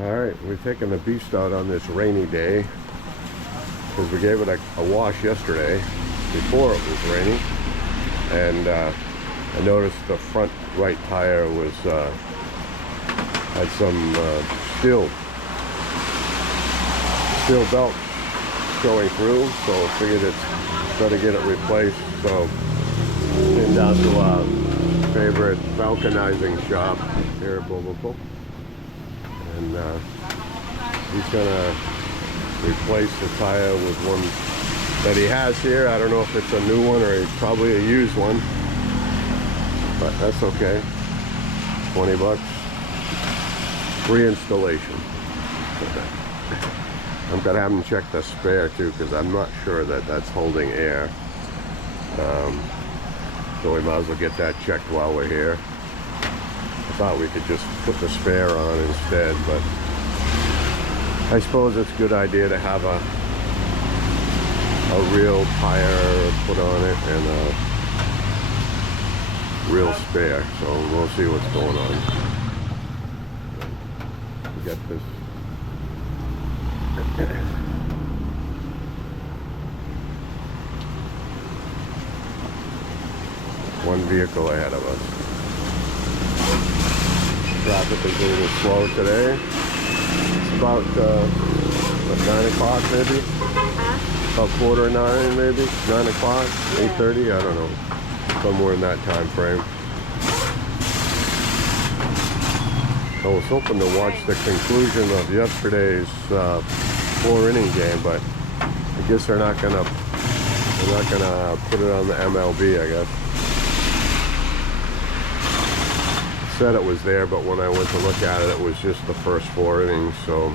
Alright, we're taking the beast out on this rainy day because we gave it a wash yesterday before it was raining, and I noticed the front right tire was had some steel belt showing through, so I figured it's better get it replaced. So came down to our favorite vulcanizing shop here at Boboco, and he's gonna replace the tire with one that he has here. I don't know if it's a new one or probably a used one, but that's okay. 20 bucks, free installation. I'm gonna have him check the spare too, because I'm not sure that that's holding air. So we might as well get that checked while we're here. I thought we could just put the spare on instead, but I suppose it's a good idea to have a real tire put on it and a real spare. So we'll see what's going on. We got this. One vehicle ahead of us. Traffic is a little slow today. It's about 9 o'clock maybe? About 8:45 maybe? 9 o'clock? 8:30? I don't know. Somewhere in that time frame. I was hoping to watch the conclusion of yesterday's 4-inning game, but I guess they're not gonna put it on the MLB, I guess. Said it was there, but when I went to look at it, it was just the first 4 innings, so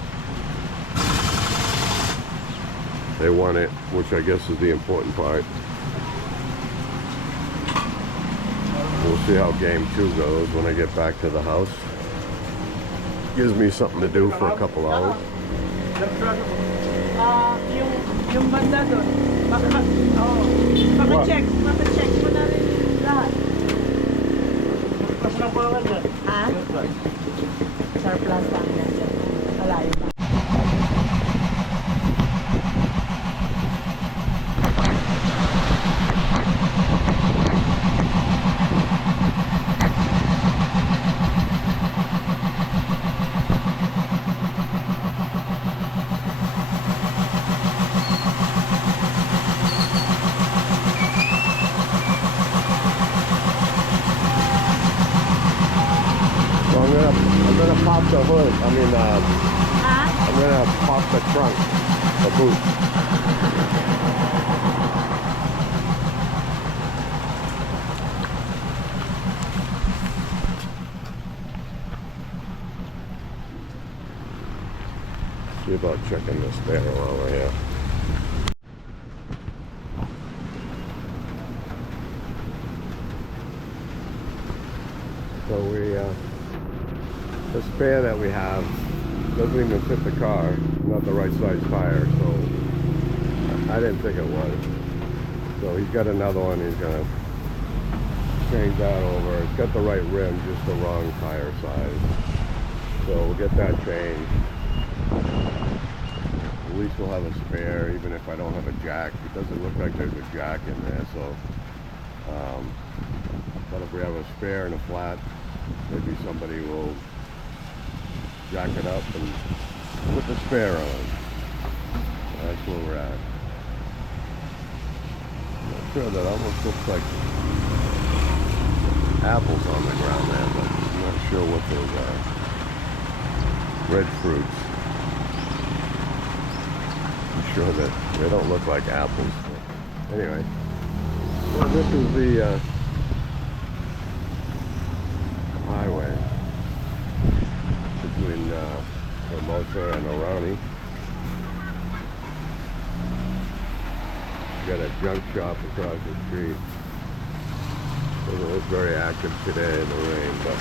they won it, which I guess is the important part. We'll see how game 2 goes when I get back to the house. Gives me something to do for a couple hours. Yung banda doon. Maka-check mo na rin lahat. Ha? Surplus lang yan. Malayo ba? I'm gonna pop the hood. I'm gonna pop the trunk, the boot. See about checking the spare while we're here. So the spare that we have doesn't even fit the car, not the right size tire, so I didn't think it was. So he's got another one, he's gonna change that over. It's got the right rim, just the wrong tire size. So we'll get that changed. At least we'll have a spare, even if I don't have a jack. It doesn't look like there's a jack in there, so but if we have a spare and a flat, maybe somebody will jack it up and put the spare on. That's where we're at. I'm not sure, that almost looks like apples on the ground there, but I'm not sure what those are. Red fruits. I'm sure that they don't look like apples. But anyway, well, this is the highway between Hermosa and Orani. Got a junk shop across the street. Doesn't look very active today in the rain, but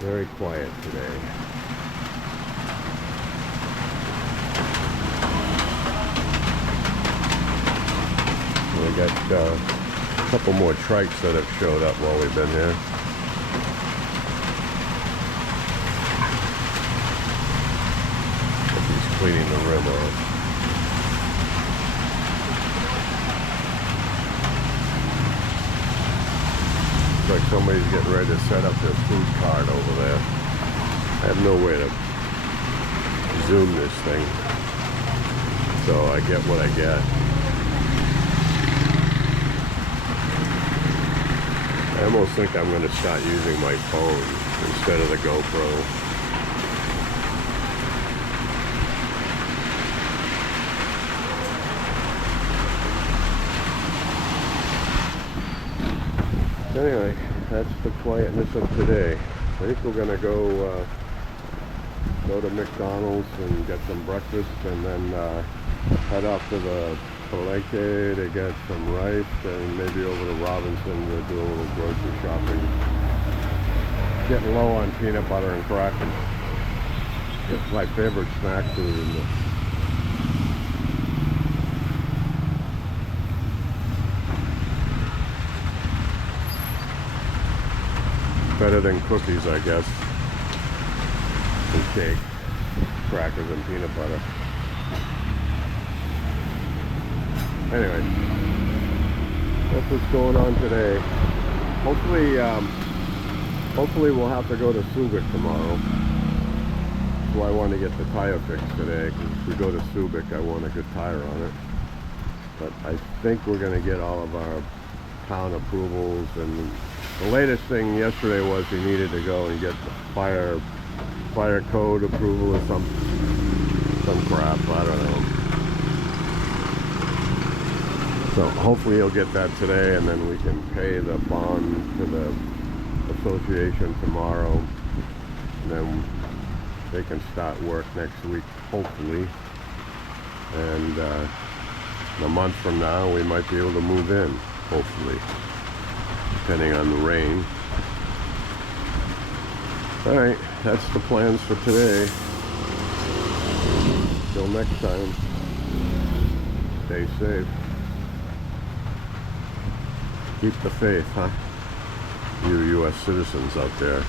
very quiet today. a couple more trikes that have showed up while we've been here. He's cleaning the rim off. Looks like somebody's getting ready to set up their food cart over there. I have no way to zoom this thing, so I get what I get. I almost think I'm going to start using my phone instead of the GoPro. Anyway, that's the quietness of today. I think we're going to go to McDonald's and get some breakfast, and then head off to the Palenque to get some rice, and maybe over to Robinson to do a little grocery shopping. Getting low on peanut butter and crackers. It's my favorite snack food. Better than cookies, I guess. And cake, crackers and peanut butter. Anyway, that's what's going on today. Hopefully we'll have to go to Subic tomorrow. So I want to get the tire fixed today, because if we go to Subic, I want a good tire on it. But I think we're going to get all of our town approvals, and the latest thing yesterday was he needed to go and get the fire code approval or some crap, I don't know. So hopefully he'll get that today, and then we can pay the bond to the association tomorrow, and then they can start work next week, hopefully. And a month from now we might be able to move in, hopefully, depending on the rain. Alright, that's the plans for today. Till next time, stay safe. Keep the faith, huh? You U.S. citizens out there.